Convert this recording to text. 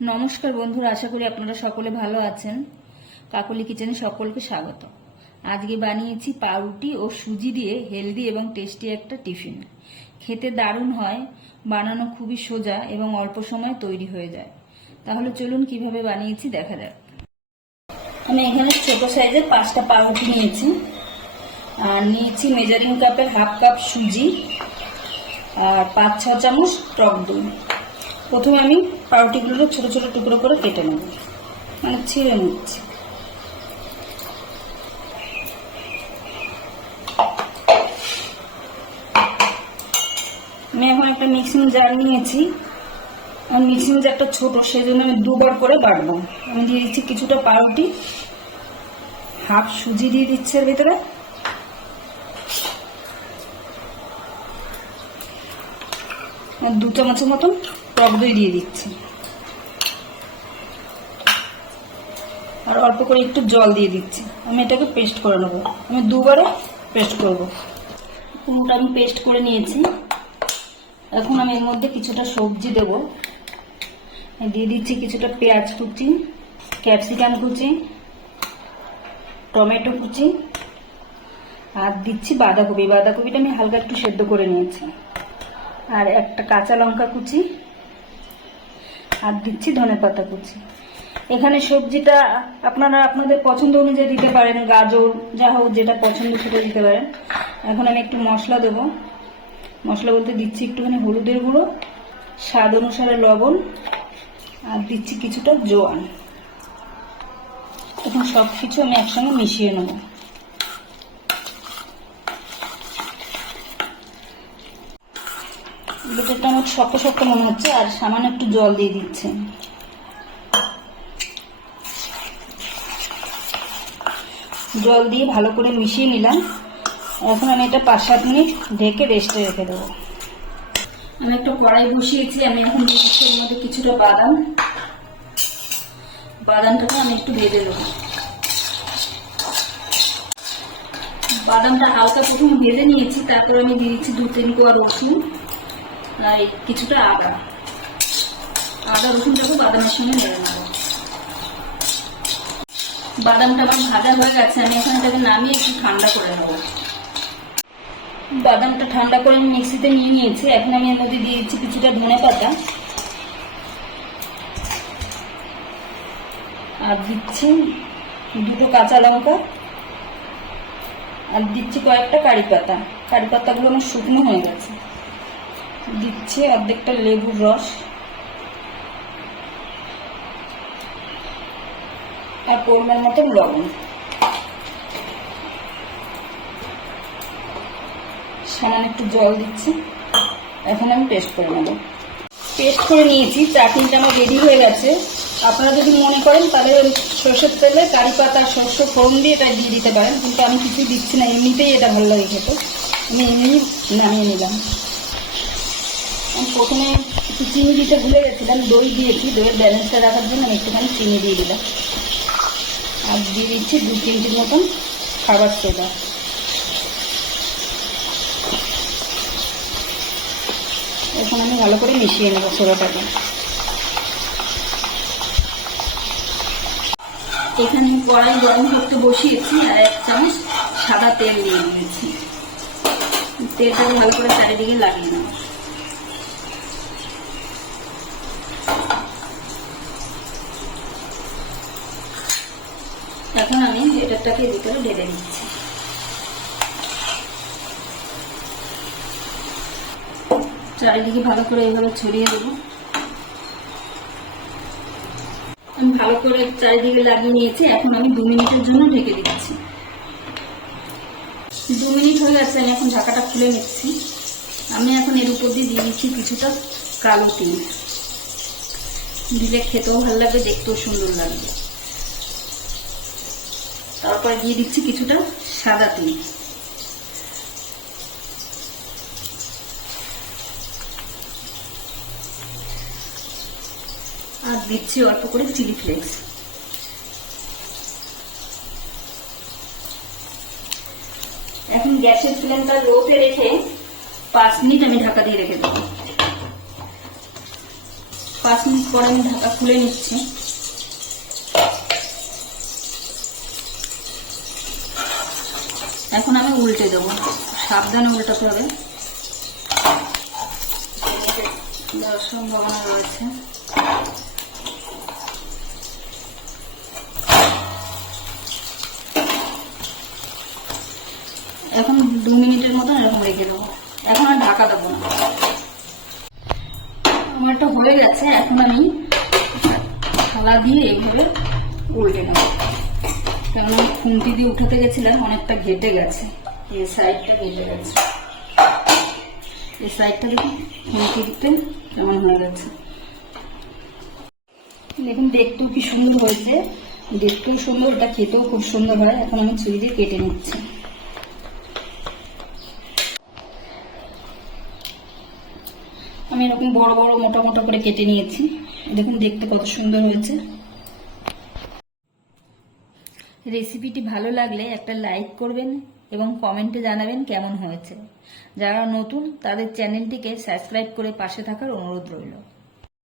নমস্কার বন্ধুরা, আশা করি আপনারা সকলে ভালো আছেন। কাকলি কিচেনে সকলকে স্বাগত। আজকে বানিয়েছি পাউরুটি ও সুজি দিয়ে হেলদি এবং টেস্টি একটা টিফিন। খেতে দারুণ হয়, বানানো খুবই সোজা এবং অল্প সময়ে তৈরি হয়ে যায়। তাহলে চলুন কিভাবে বানিয়েছি দেখা যাক। আমি এখানে ছোট সাইজের 5টা পাউরুটি নিয়েছি, আর নিয়েছি মেজারিং কাপের হাফ কাপ সুজি আর 5-6 চামচ টক দই। প্রথমে আমি পাউরুটিগুলো ছোট ছোট টুকরো করে কেটে নেব, মানে ছিঁড়ে নিচ্ছি। আমি এখন একটা মিক্সিং জার নিয়েছি, আর মিক্সিং জারটা ছোট, সেই জন্য আমি দুবার করে বাটবো। আমি দিয়ে দিচ্ছি কিছুটা পাউরুটি, হাফ সুজি দিয়ে দিচ্ছি এর ভিতরে, আর 2 চামচের মতন টক দই দিয়ে দিচ্ছি, আর অল্প করে একটু জল দিয়ে দিচ্ছি। আমি এটাকে পেস্ট করে নেবো, আমি দুবারে পেস্ট করবো। পুরোটা আমি পেস্ট করে নিয়েছি। এখন আমি এর মধ্যে কিছুটা সবজি দেব। দিয়ে দিচ্ছি কিছুটা পেঁয়াজ কুচি, ক্যাপসিকাম কুচি, টমেটো কুচি, আর দিচ্ছি বাঁধাকপি। বাঁধাকপিটা আমি হালকা একটু সেদ্ধ করে নিয়েছি, আর একটা কাঁচা লঙ্কা কুচি, আর দিচ্ছি ধনেপাতা কুচি। এখানে সবজিটা আপনারা আপনাদের পছন্দ অনুযায়ী দিতে পারেন, গাজর যা হোক যেটা পছন্দ সেটা দিতে পারেন। এখন আমি একটু মশলা দেবো। মশলা বলতে দিচ্ছি একটুখানি হলুদের গুঁড়ো, স্বাদ অনুসারে লবণ, আর দিচ্ছি কিছুটা জোয়ান। এখন সব কিছু আমি একসঙ্গে মিশিয়ে নেব। ব্যাটারটা আমার শক্ত শক্ত মনে হচ্ছে, আর সামান্য একটু জল দিয়ে দিচ্ছি। জল দিয়ে ভালো করে মিশিয়ে নিলাম। এখন আমি এটা 5-7 মিনিট ঢেকে রেস্টে রেখে দেবো। আমি একটা কড়াই বসিয়েছি। আমি এখন দিয়ে দিচ্ছি এর মধ্যে কিছুটা বাদামটাকে আমি একটু ভেজে দেবো। বাদামটা হালকা প্রথম ভেজে নিয়েছি, তারপর আমি দিয়ে দিচ্ছি 2-3 কোয়া রসুন আর কিছুটা আদা রসুনটাকে বাদামের সঙ্গে নেড়ে নেবো। বাদামটা আমার ভাজা হয়ে গেছে। আমি এখন এটাকে নামিয়ে একটু ঠান্ডা করে নেবো। বাদামটা ঠান্ডা করে আমি মিক্সিতে নিয়ে নিয়েছি। এখন আমি এর মধ্যে দিয়ে দিচ্ছি কিছুটা ধনেপাতা, আর দিচ্ছি 2টো কাঁচা লঙ্কা, আর দিচ্ছি কয়েকটা কারি পাতা। কারি পাতাগুলো আমার শুকনো হয়ে গেছে। দিচ্ছি অর্ধেকটা লেবুর রস, আর পরিমাণ মতো লবণ, সামান্য একটু জল দিচ্ছি। এখন আমি পেস্ট করে নেব। পেস্ট করে নিয়েছি, চাটনিটা আমার রেডি হয়ে গেছে। আপনারা যদি মনে করেন তাহলে সরষের তেলে কারি পাতা সর্ষে ফোড়ন দিয়ে এটা দিয়ে দিতে পারেন, কিন্তু আমি কিছুই দিচ্ছি না, এমনিতেই এটা ভালো লাগে খেতে। আমি এমনি নামিয়ে নিলাম। আমি প্রথমে একটু চিনি দিতে ভুলে গেছিলাম, দই দিয়েছি। দইয়ের ব্যালেন্সটা রাখার জন্য আমি একটুখানি চিনি দিয়ে দিলাম, আর দিয়ে দিচ্ছি 2 চিমটির মতন খাবার সোডা। এখন আমি ভালো করে মিশিয়ে নেব সোডাটাকে। এখানে কড়াই গরম করতে বসিয়েছি, আর 1 চামচ সাদা তেল দিয়ে দিয়েছি। তেলটাকে ভালো করে চারিদিকে লাগিয়ে নেব। এখন আমি ব্যাটারটাকে ভিতরে ঢেলে দিচ্ছি। চারিদিকে ভালো করে এইভাবে ছড়িয়ে দেবো। আমি ভালো করে চারিদিকে লাগিয়ে নিয়েছি। এখন আমি 2 মিনিটের জন্য ঢেকে দিচ্ছি। 2 মিনিট হয়ে গেছে। আমি এখন ঢাকাটা খুলে নিচ্ছি। আমি এখন এর উপর দিয়ে দিচ্ছি কিছুটা কালো তিল। দিলে খেতেও ভালো লাগবে, দেখতেও সুন্দর লাগবে। তারপরে দিয়ে দিচ্ছি কিছুটা সাদা তিল, আর দিচ্ছি অল্প করে চিলি ফ্লেক্স। এখন গ্যাসের ফ্লেমটা লোতে রেখে 5 মিনিট আমি ঢাকা দিয়ে রেখে দেবো। 5 মিনিট পরে আমি ঢাকা খুলে নিচ্ছি। এখন আমি উল্টে দেবো, সাবধানে উল্টাতে হবে, দেওয়ার সম্ভাবনা রয়েছে। এখন 2 মিনিটের মতন এরকম রেখে দেবো, এখন আর ঢাকা দেবো না। আমারটা হয়ে গেছে, এখন আমি থালা দিয়ে এইভাবে উল্টে নেব, কেননা খুন্তি দিয়ে উঠাতে গেছিলাম, অনেকটা ঘেটে গেছে, এই সাইডটা ঘেটে গেছে, এই সাইডটা দেখুন খুন্তি দিতে কেমন হয়ে গেছে। দেখুন দেখতেও কি সুন্দর হয়েছে, দেখতেও সুন্দর, ওটা খেতেও খুব সুন্দর হয়। এখন আমি ছুরি দিয়ে কেটে নিচ্ছি। আমি এরকম বড় বড় মোটা মোটা করে কেটে নিয়েছি, দেখুন দেখতে কত সুন্দর হয়েছে। রেসিপিটি ভালো লাগলে একটা লাইক করবেন এবং কমেন্টে জানাবেন কেমন হয়েছে। যারা নতুন তাদের চ্যানেলটিকে সাবস্ক্রাইব করে পাশে থাকার অনুরোধ রইল।